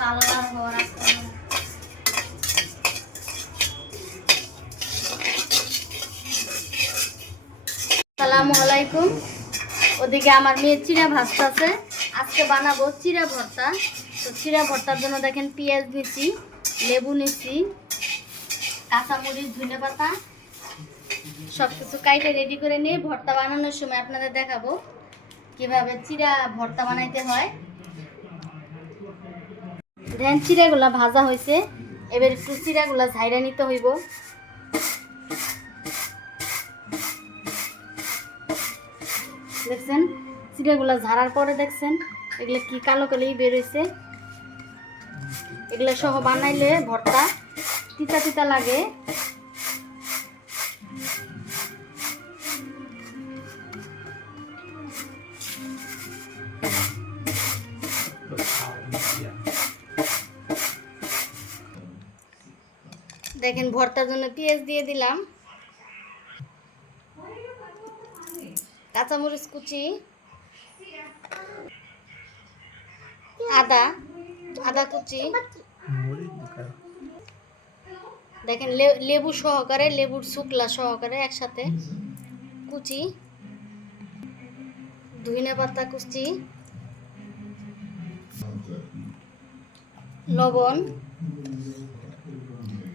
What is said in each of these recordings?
Colour হওয়ার আসসালামু আলাইকুম। ওদিকে আমার মেয়ে চিড়া ভাজতেছে আজকে বানাবো চিড়া ভর্তা। তো চিড়া ভর্তার জন্য দেখেন পেঁয়াজ নিছি লেবু নিছি কাঁচামরিচ, ধনে পাতা সব কিছু কাইটে রেডি করে নিয়ে ভর্তা বানানোর সময় আপনাদের দেখাবো কীভাবে চিড়া ভর্তা বানাইতে হয়। দেন চিড়াগুলা ভাজা হয়েছে। এবার একটু চিড়াগুলা ঝাইরা নিতে হইব। দেখছেন? চিড়াগুলা ঝাড়ার পরে দেখছেন? এগুলো কি কালো কালোই বেরোইছে এগুলো সহ বানাইলে ভর্তা তিতা তিতা লাগে। দেখেন ভর্তার জন্য পেঁয়াজ দিয়ে দিলাম। কাঁচামরিচ কুচি, আদা আদা কুচি। দেখেন লেবু সহকারে, লেবুর শুকলা সহকারে একসাথে কুচি। ধুইনা পাতা কুচি। লবণ।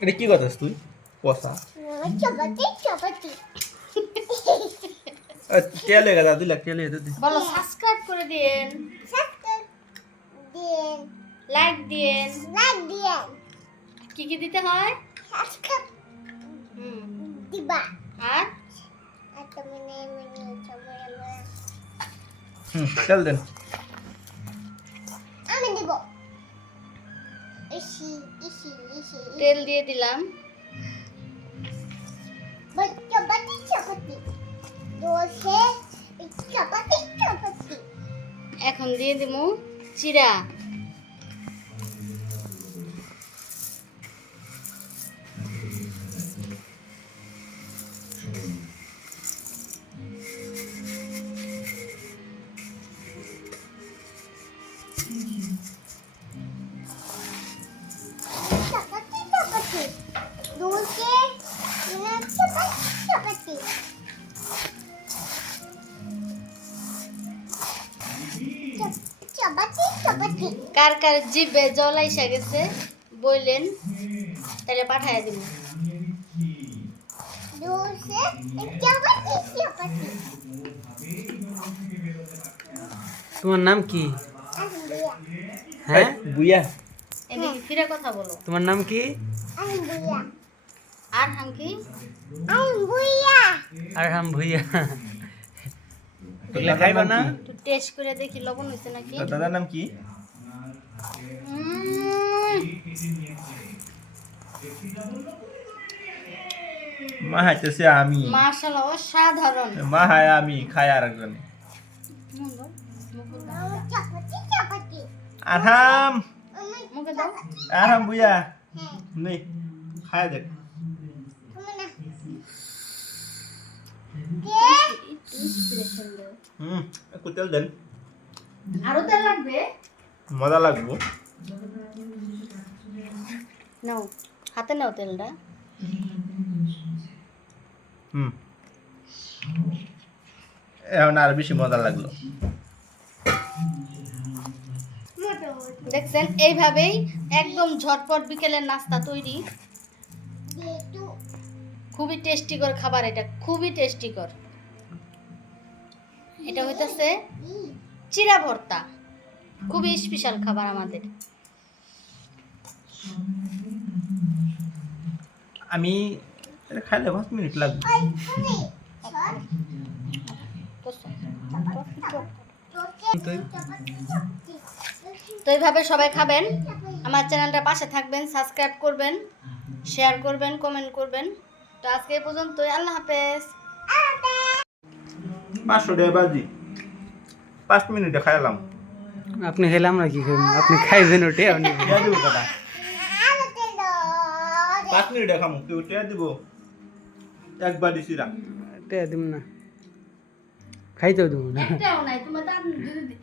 এটা কি করছিস তুই? কষা তেল গেছে দিলা তেল দিদি বলো সাবস্ক্রাইব করে দিন subscribe din লাইক দিন কি কি দিতে হয়? হুম। diba আর? mana coba হুম তেল দেন। আমি দিব। তেল দিয়ে দিলাম। এখন দিয়ে দিব চিরা। কার কার জিভে জল আইসা গেছে বললেন তাহলে পাঠাইয়া দিব। তোমার নাম কি? বুয়া। হ্যাঁ? বুইয়া ফিরে কথা বলো? তোমার নাম কি? আমি আর হাম কি? আমি বুয়া। আর হাম ভুইয়া। এগুলা খাইবা না টেস্ট করে দেখি লবণ হয়েছে নাকি? দাদার নাম কি? মা হাইতেছে আমি। মাশাআল্লাহ অসাধারণ। মা হায় আমি খাই আর একজনে আরাম আরাম বুইয়া হ্যাঁ। নে খায় দেখ তুমি না একটু inspiration দাও। হুম একটু তেল দেন। আরও তেল লাগবে? মজা লাগবো। নাও হাতে নাও তেলটা। হুম। এখন আর বেশি মজা লাগল। দেখছেন এইভাবেই একদম ঝটপট বিকেলের নাস্তা তৈরি। খুবই টেস্টিকর খাবার এটা খুবই টেস্টিকর এটা হইতাছে চিরা ভর্তা। খুবই স্পেশাল খাবার আমাদের। আমি এটা খাইলে পাঁচ মিনিট লাগবে। তো এইভাবে সবাই খাবেন। আমার চ্যানেলটা পাশে থাকবেন সাবস্ক্রাইব করবেন শেয়ার করবেন কমেন্ট করবেন। তো আজকে এই পর্যন্তই। আল্লাহ হাফেজ। পাঁচশো টাকা বাজি। পাঁচ মিনিটে খাইলাম। আপনি খেলে আমরা কি করব আপনি খাইবেন ওটে আপনি দিব তেল পাঁচ মিনিটে খামু। কেউ টিয়া দিব? একবার দিছি রাখ টিয়া দিব না। খাইতেও দিব না।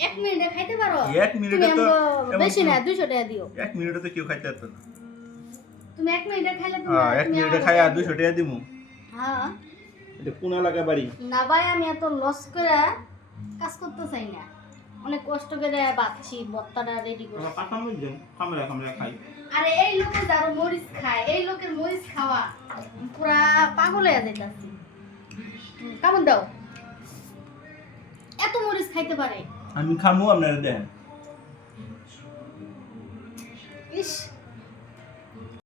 এক মিনিটে খাইতে পারো। এক মিনিটে তো বেশি না দুশো টাকা দিও। এক মিনিটে তো কেউ খাইতে পারতো না। তুমি এক মিনিটে খাইলে তুমি হ্যাঁ, এক মিনিটে খাই আর। দুশো টাকা দিব হ্যাঁ। এটা কোন এলাকা বাড়ি? না ভাই আমি এত লস করে কাজ করতে চাই না। অনেক কষ্ট করে বাচ্ছি বত্তাটা রেডি করে আমার খামরা খাই। আরে এই লোকে যারা মরিচ খায় এই লোকের মরিচ খাওয়া পুরা পাগল হয়ে যাইতাছি। কেমন দাও। এত মরিচ খাইতে পারে? আমি খামু আপনারা দেন। ইস